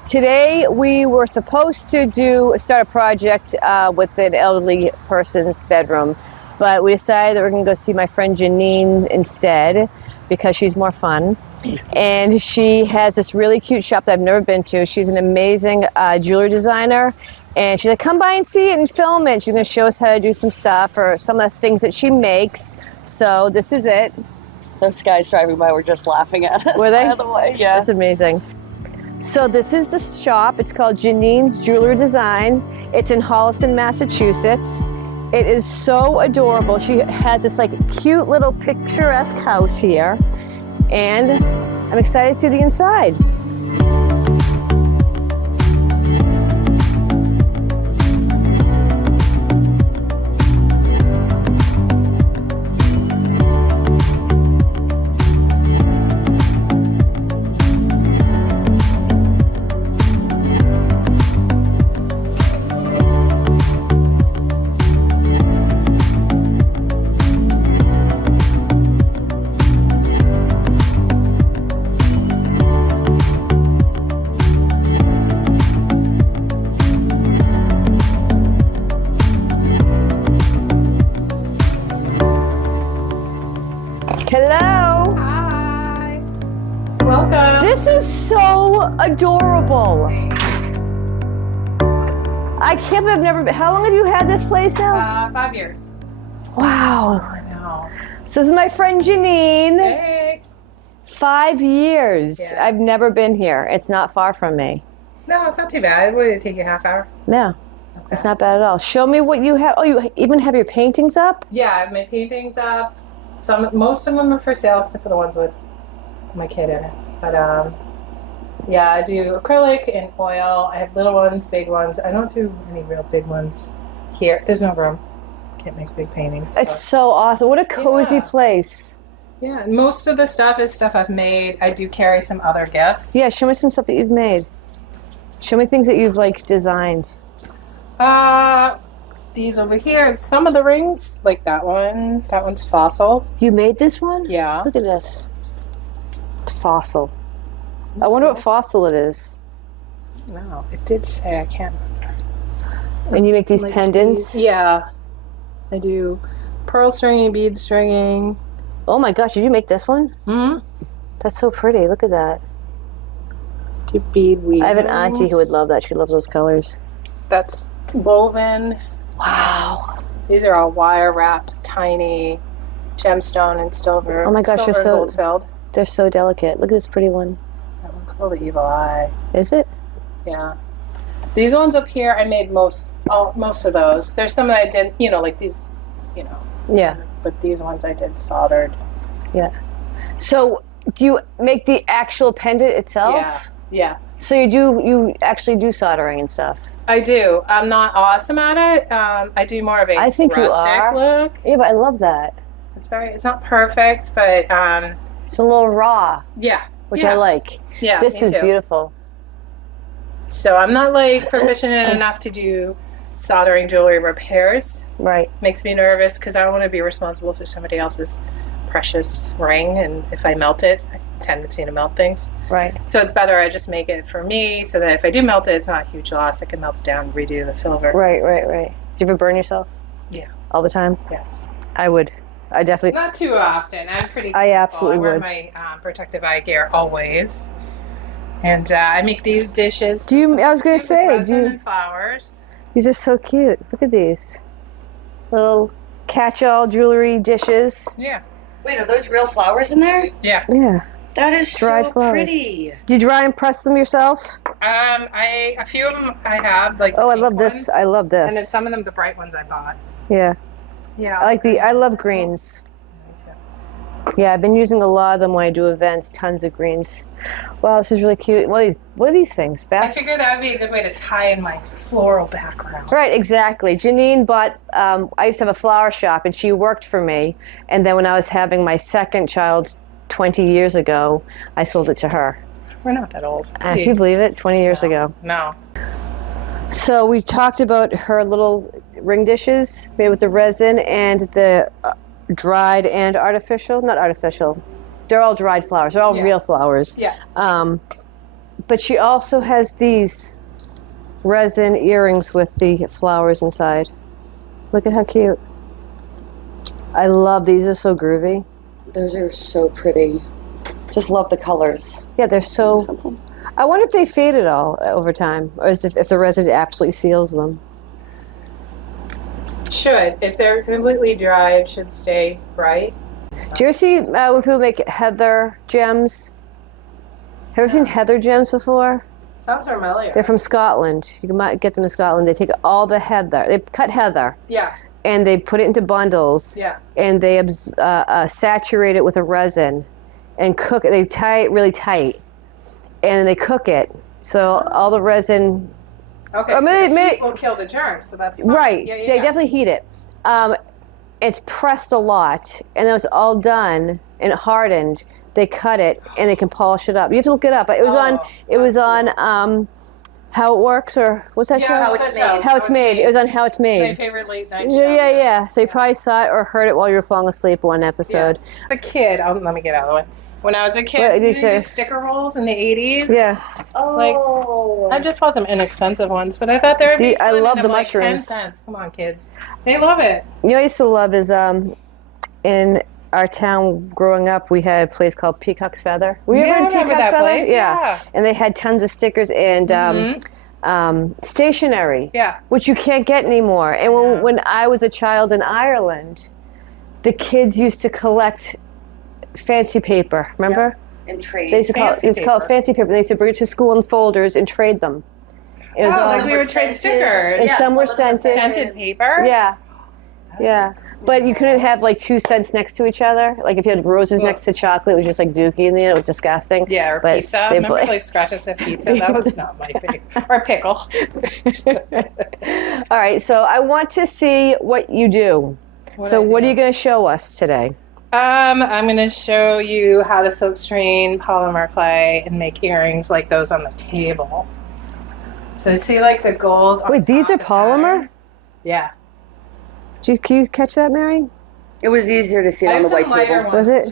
Today we were supposed to start a project with an elderly person's bedroom, but we decided that we're going to go see my friend Janine instead because she's more fun. And she has this really cute shop that I've never been to. She's an amazing jewelry designer. And she's like, come by and see it and film it. She's going to show us how to do some stuff or some of the things that she makes. So this is it. Those guys driving by were just laughing at us. Were they? By the way, yeah. That's amazing. So this is the shop. It's called Janine's Jewelry Design. It's in Holliston, Massachusetts. It is so adorable. She has this like cute little picturesque house here. And I'm excited to see the inside. Hello. Hi. Welcome. This is so adorable. Thanks. I can't believe I've never been. How long have you had this place now? 5 years. Wow. I know. So this is my friend Janine. Hey. 5 years. Yeah. I've never been here. It's not far from me. No, it's not too bad. Would it take you a half hour? No, it's not bad at all. Show me what you have. Oh, you even have your paintings up? Yeah, I have my paintings up. Most of them are for sale, except for the ones with my kid in it. But yeah, I do acrylic and oil. I have little ones, big ones. I don't do any real big ones here. There's no room. Can't make big paintings. It's so awesome. What a cozy Yeah. place. Yeah, and most of the stuff is stuff I've made. I do carry some other gifts. Yeah, show me some stuff that you've made. Show me things that you've like designed. These over here, some of the rings, like that one's fossil. You made this one? Yeah. Look at this. It's fossil. I wonder what fossil it is. No, it did say, I can't remember. And you make these Like pendants? Yeah. I do pearl stringing, bead stringing. Oh my gosh, did you make this one? Mm-hmm. That's so pretty. Look at that. Do bead weaving. I have an auntie who would love that. She loves those colors. That's woven. Wow. These are all wire wrapped, tiny gemstone and silver. Oh my gosh, silver you're so- gold filled. They're so delicate. Look at this pretty one. That one called the evil eye. Is it? Yeah. These ones up here, I made most of those. There's some that I didn't, like these, Yeah. But these ones I did soldered. Yeah. So do you make the actual pendant itself? Yeah. So you actually do soldering and stuff? I do. I'm not awesome at it. I do more of a I think you rustic are. look. Yeah, but I love that. It's not perfect, but It's a little raw, yeah. which yeah. I like. Yeah, This me is too. beautiful. So I'm not like proficient enough to do soldering jewelry repairs. Right. Makes me nervous because I don't want to be responsible for somebody else's precious ring, and if I melt it, I have a tendency to melt things. Right. So it's better I just make it for me, so that if I do melt it, it's not a huge loss. I can melt it down and redo the silver. Right. Do you ever burn yourself? Yeah. All the time? Yes. I would. I definitely. Not too often. I'm pretty. I absolutely I wear would. my protective eye gear always, and I make these dishes. Do you? I was going to with say. resin and flowers. These are so cute. Look at these little catch-all jewelry dishes. Yeah. Wait, are those real flowers in there? Yeah. Yeah. That is Dried so flowers. pretty. Do you dry and press them yourself? A few of them I have like. Oh, I pink love this. ones, I love this. And then some of them, the bright ones, I bought. Yeah. Yeah. I love greens. Me too. Yeah, I've been using a lot of them when I do events. Tons of greens. Wow, this is really cute. What are these things? I figured that would be a good way to tie in my floral background. Right, exactly. Janine bought, I used to have a flower shop and she worked for me. And then when I was having my second child 20 years ago, I sold it to her. We're not that old. Can you believe it? 20 years ago. No. So we talked about her little ring dishes made with the resin and the dried and artificial, not artificial. They're all dried flowers. They're all Yeah. real flowers. Yeah. but she also has these resin earrings with the flowers inside. Look at how cute. I love these. They're so groovy. Those are so pretty. Just love the colors. Yeah, they're so... I wonder if they fade at all over time, or if the resin absolutely seals them. Should. If they're completely dry, it should stay bright. Do you ever see when people make heather gems? Have you ever seen heather gems before? Sounds familiar. They're from Scotland. You might get them in Scotland. They take all the heather. They cut heather. Yeah. And they put it into bundles. Yeah. And they saturate it with a resin and cook it. They tie it really tight. And then they cook it. So all the resin... Okay, so the heat will kill the germs, so that's fine. Right. Yeah, They definitely heat it. It's pressed a lot. And then it's all done and it hardened. They cut it and they can polish it up. You have to look it up. It was on How It Works, or what's that show? How It's Made. How It's Made. It was on How It's Made. My favorite late night show. Yeah. So you probably saw it or heard it while you were falling asleep one episode. Yes. A kid. Let me get out of the way. When I was a kid, What did you you say? used sticker rolls in the 80s. Yeah. Oh. I just bought some inexpensive ones, but I thought they would be fun. I love and the I'm like, mushrooms. 10 cents. Come on, kids. They love it. You know what I used to love is in our town growing up, we had a place called Peacock's Feather. Were you ever in I remember Peacock's that Feather? place. Yeah. And they had tons of stickers and stationery, Yeah. which you can't get anymore. And when I was a child in Ireland, the kids used to collect fancy paper. Remember? And trade. They used to call it fancy paper. They used to bring it to school in folders and trade them. It was all, like we would trade stickers. and some were scented. Scented paper? Yeah. Yeah. But you couldn't have like 2 scents next to each other. Like if you had roses next to chocolate, it was just like dookie in the end. It was disgusting. Yeah, or But pizza. Remember like scratches of pizza? That was not my favorite. Or pickle. All right, so I want to see what you do. What are you going to show us today? I'm going to show you how to silkscreen polymer clay and make earrings like those on the table. So see like the gold on Wait, these top are of the polymer? pattern? Yeah. Can you catch that, Mary? It was easier to see it on the white table. Was it?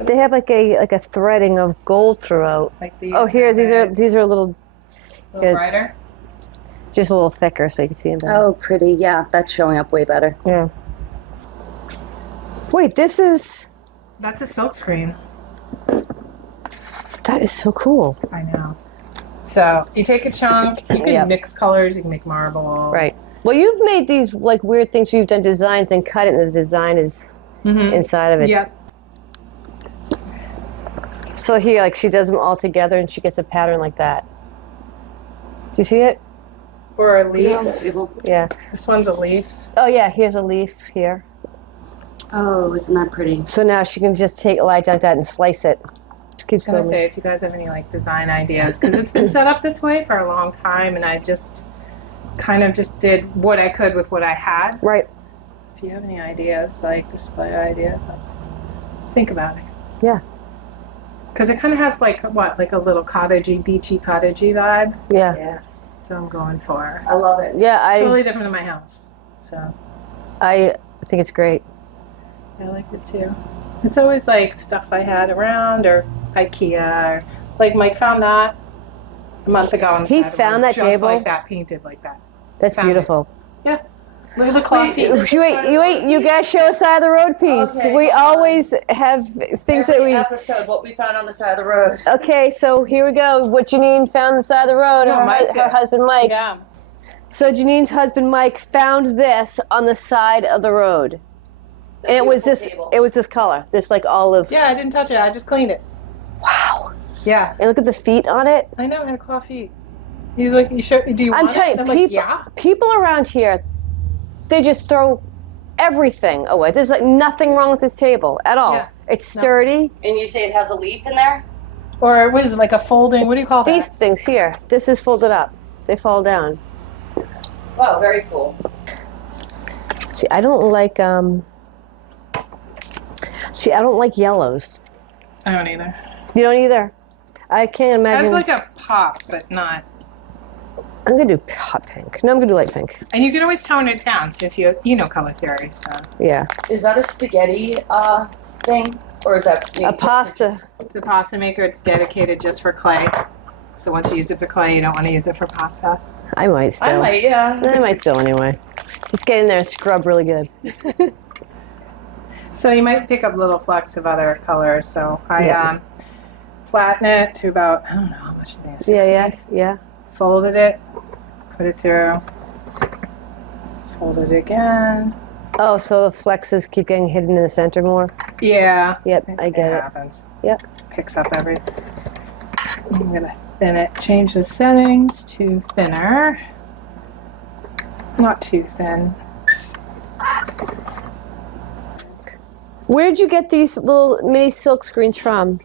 They have like a threading of gold throughout. Like these. Oh, here, these are a little brighter. just a little thicker so you can see them better. Oh, pretty. Yeah, that's showing up way better. Yeah. Wait, this is... That's a silkscreen. That is so cool. I know. So you take a chunk, you can mix colors, you can make marble. Right. Well, you've made these like weird things where you've done designs and cut it and the design is inside of it. Yep. So here, like she does them all together and she gets a pattern like that. Do you see it? Or a leaf. On the table. Yeah. This one's a leaf. Oh yeah, here's a leaf here. Oh, isn't that pretty? So now she can just take a light like that and slice it. I was gonna say if you guys have any like design ideas, because it's been set up this way for a long time, and I just kind of just did what I could with what I had. Right. If you have any ideas, like display ideas, think about it. Yeah. Because it kind of has like like a little cottagey, beachy, cottagey vibe. Yeah. Yes. So I'm going for. I love it. Yeah, Totally different than my house. So. I think it's great. I like it too. It's always like stuff I had around or IKEA or like Mike found that a month ago. On the He side of the found road, that just table? like that, painted like that. That's Found it. beautiful. Yeah. Look at the cloth piece. You guys show us side of the road piece. Okay, We hold on. always have things that we... episode, what we found on the side of the road. Okay, so here we go. What Janine found on the side of the road. No, Mike her did. husband Mike. Yeah. So Janine's husband Mike found this on the side of the road. And it was this Table. it was this color. This like olive. Yeah, I didn't touch it. I just cleaned it. Wow. Yeah. And look at the feet on it. I know. I had claw feet. He was like, "You sure? Do you I'm want telling it?" you, And I'm like, yeah. people around here, they just throw everything away. There's like nothing wrong with this table at all. Yeah. It's sturdy. And you say it has a leaf in there? Or was it like a folding? What do you call that? These things here. This is folded up. They fall down. Wow, very cool. See, I don't like yellows. I don't either. You don't either. I can't It imagine. has like a pop, but not. I'm gonna do hot pink. No, I'm gonna do light pink. And you can always tone it down. So if you know color theory, so. Yeah. Is that a spaghetti thing? Or is that A pasta. It's a pasta maker. It's dedicated just for clay. So once you use it for clay, you don't want to use it for pasta. I might still. I might, yeah. I might still anyway. Just get in there and scrub really good. So you might pick up little flecks of other colors. So I flatten it to about, I don't know how much it is. Yeah. Folded it, put it through, folded it again. Oh, so the flexes keep getting hidden in the center more? Yeah. Yep, I get it. Happens. Yep. Picks up everything. I'm going to thin it, change the settings to thinner. Not too thin. Where did you get these little mini silk screens from?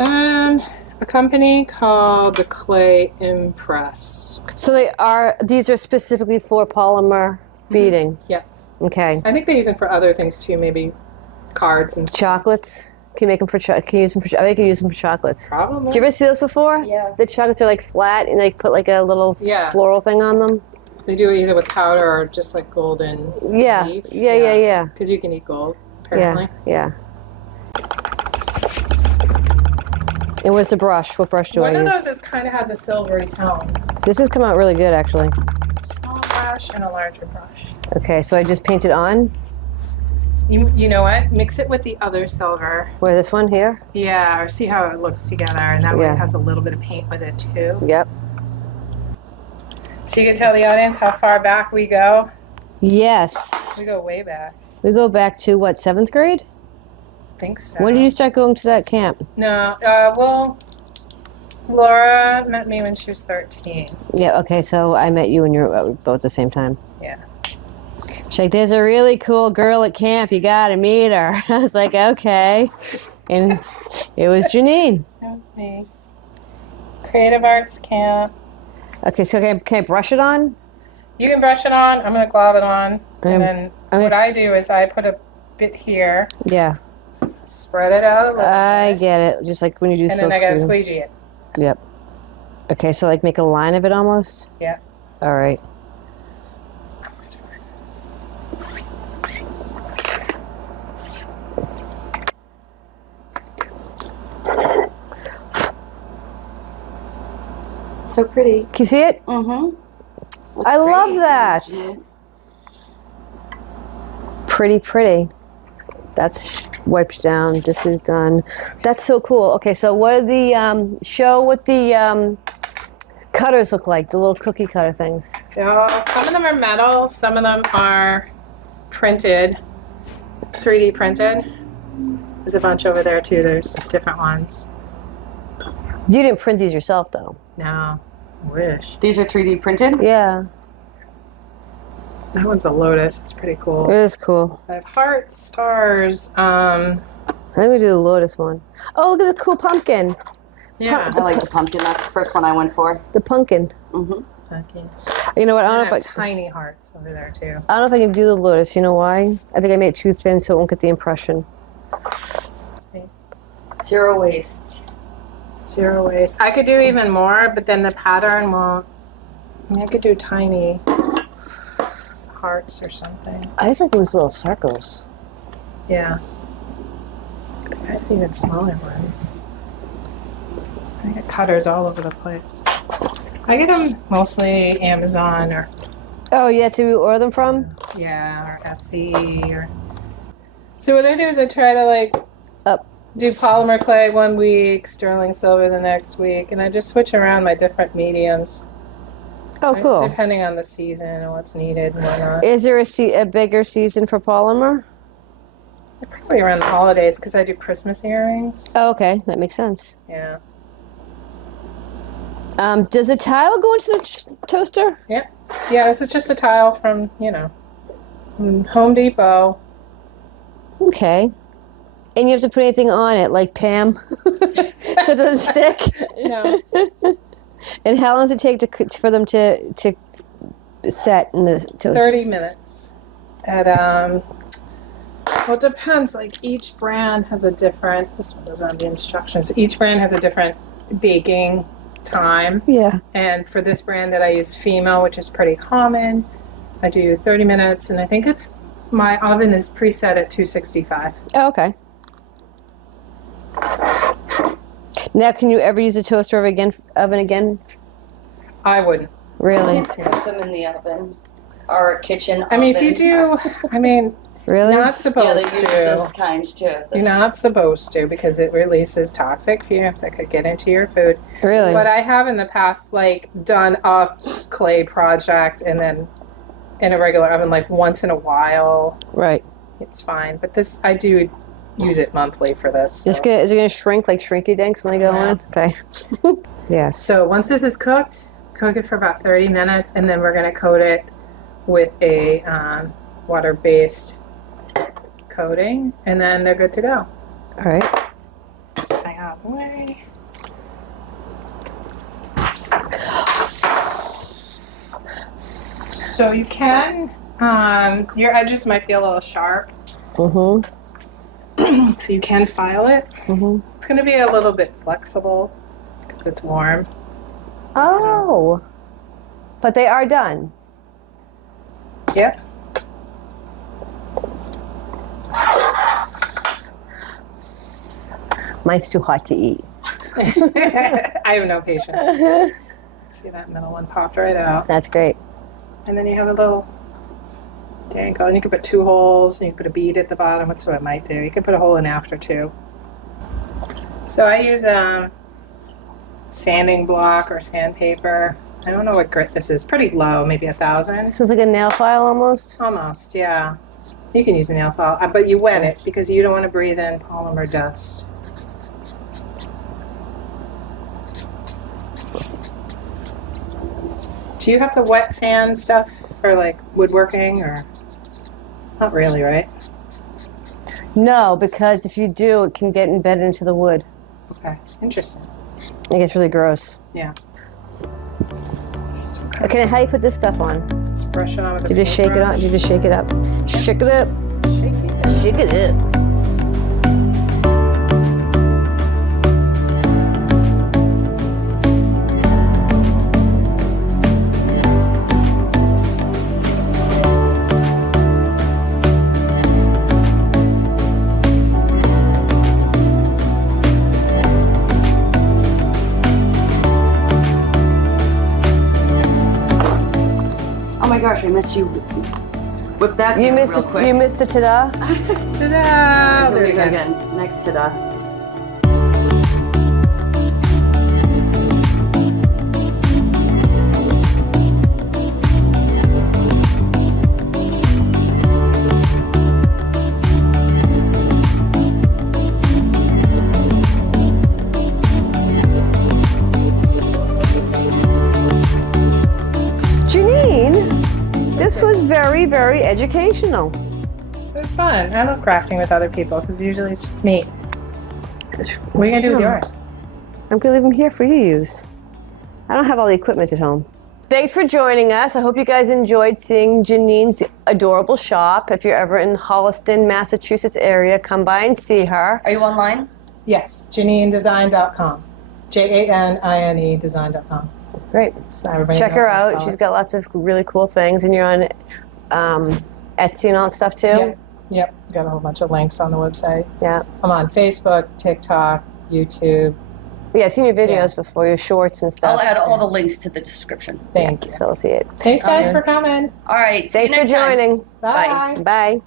A company called the Clay Impress. So these are specifically for polymer beading? Yeah. Okay. I think they use them for other things too, maybe cards and stuff. Chocolates? Can you make them for can you use them for I can use them for chocolates. Probably. Did you ever see those before? Yeah. The chocolates are like flat and they put like a little floral thing on them. They do it either with powder or just like golden Yeah. leaf. Yeah. Because you can eat gold, apparently. Yeah. And where's the brush? What brush do I One use? of those kind of has a silvery tone. This has come out really good, actually. Small brush and a larger brush. Okay, so I just paint it on. You know what? Mix it with the other silver. Where, this one here? Yeah, or see how it looks together. And that way it has a little bit of paint with it too. Yep. So you can tell the audience how far back we go. Yes. We go way back. We go back to what, 7th grade? I think so. When did you start going to that camp? No, Laura met me when she was 13. Yeah, okay, so I met you and you were both at the same time. Yeah. She's like, there's a really cool girl at camp. You gotta meet her. I was like, okay. And it was Janine. That was me. Creative Arts Camp. Okay, so can I brush it on? You can brush it on. I'm going to glob it on. And then what I do is I put a bit here. Yeah. Spread it out a little I bit. get it. Just like when you do And then I got to silkscreen. squeegee it. Yep. Okay, so like make a line of it almost? Yeah. All right. So pretty. Can you see it? Mm-hmm. I love that. Pretty. That's wiped down. This is done. That's so cool. Okay, so what are the, show what the cutters look like, the little cookie cutter things. Some of them are metal. Some of them are printed, 3D printed. There's a bunch over there too. There's different ones. You didn't print these yourself, though. No, I wish. These are 3D printed? Yeah. That one's a lotus. It's pretty cool. It is cool. I have hearts, stars. I think we do the lotus one. Oh, look at the cool pumpkin. Yeah. I like the pumpkin. That's the first one I went for. The pumpkin. Mm-hmm. Okay. You know what? I don't know have if I. tiny hearts over there too. I don't know if I can do the lotus. You know why? I think I made it too thin, so it won't get the impression. See? Zero waste. Zero waste. I could do even more, but then the pattern won't. I mean, I could do tiny hearts or something. I just like these little circles. Yeah. I have even smaller ones. I get cutters all over the place. I get them mostly Amazon or Oh, yeah, that's who you order them from? or Etsy or. So what I do is I try to like do polymer clay one week, sterling silver the next week, and I just switch around my different mediums. Oh, cool. Depending on the season and what's needed and whatnot. Is there a bigger season for polymer? Probably around the holidays because I do Christmas earrings. Oh, okay. That makes sense. Yeah. Does a tile go into the toaster? Yeah. Yeah, this is just a tile from, Home Depot. Okay. And you have to put anything on it, like Pam, so it doesn't stick? No. And how long does it take for them to set in the toaster? 30 minutes. Well, it depends. Like each brand has a different, this one doesn't have the instructions. Each brand has a different baking time. Yeah. And for this brand that I use, Fimo, which is pretty common, I do 30 minutes. And I think my oven is preset at 265. Oh, okay. Now, can you ever use a toaster oven again? I wouldn't. Really? Kids cook them in the oven or kitchen I mean, if oven. you do, I mean, Really? not Yeah, supposed they use to. this kind too. You're not supposed to because it releases toxic fumes that could get into your food. Really? But I have in the past, like, done a clay project and then in a regular oven, like, once in a while. Right. It's fine. But this, I do use it monthly for this. So. Is it gonna shrink like Shrinky Dinks when they go in? Okay. Yes. So once this is cooked, cook it for about 30 minutes, and then we're going to coat it with a water-based coating, and then they're good to go. All right. Stay out of the way. So you can, your edges might be a little sharp, Mm-hmm. so you can file it. Mm-hmm. It's going to be a little bit flexible because it's warm. Oh. But they are done. Yep. Mine's too hot to eat. I have no patience. See that middle one popped right out. That's great. And then you have a little dangle, and you can put 2 holes, and you can put a bead at the bottom. That's what I might do. You can put a hole in after too. So I use sanding block or sandpaper. I don't know what grit this is. Pretty low, maybe 1,000. This is like a nail file almost. Almost, yeah. You can use a nail file, but you wet it because you don't want to breathe in polymer dust. Do you have to wet sand stuff for like woodworking or? Not really, right? No, because if you do, it can get embedded into the wood. Okay, interesting. It gets really gross. Yeah. Okay, how do you put this stuff on? Just brush it on with a Do you just shake it on? Do you just shake it up? Shake it up. Shake it. Shake it up. Oh my gosh, I missed you. Whip that You together missed real it. quick. You missed the ta-da. Ta-da! Here we go go. again. Next to the. Janine, this was very, very educational. It was fun. I love crafting with other people because usually it's just me. What are you going to do with yours? I'm gonna leave them here for you to use. I don't have all the equipment at home. Thanks for joining us. I hope you guys enjoyed seeing Janine's adorable shop. If you're ever in Holliston, Massachusetts area, come by and see her. Are you online? Yes, JanineDesign.com. JANINE design.com. Great. So everybody Check knows her how to out. spell She's it. got lots of really cool things. And you're on Etsy and all that stuff too? Yep. Got a whole bunch of links on the website. Yeah. I'm on Facebook, TikTok, YouTube. Yeah, I've seen your videos before, your shorts and stuff. I'll add all the links to the description. Thank you. So I'll see it. Thanks, guys, for coming. All right. See Thanks you for next time. joining. Bye. Bye.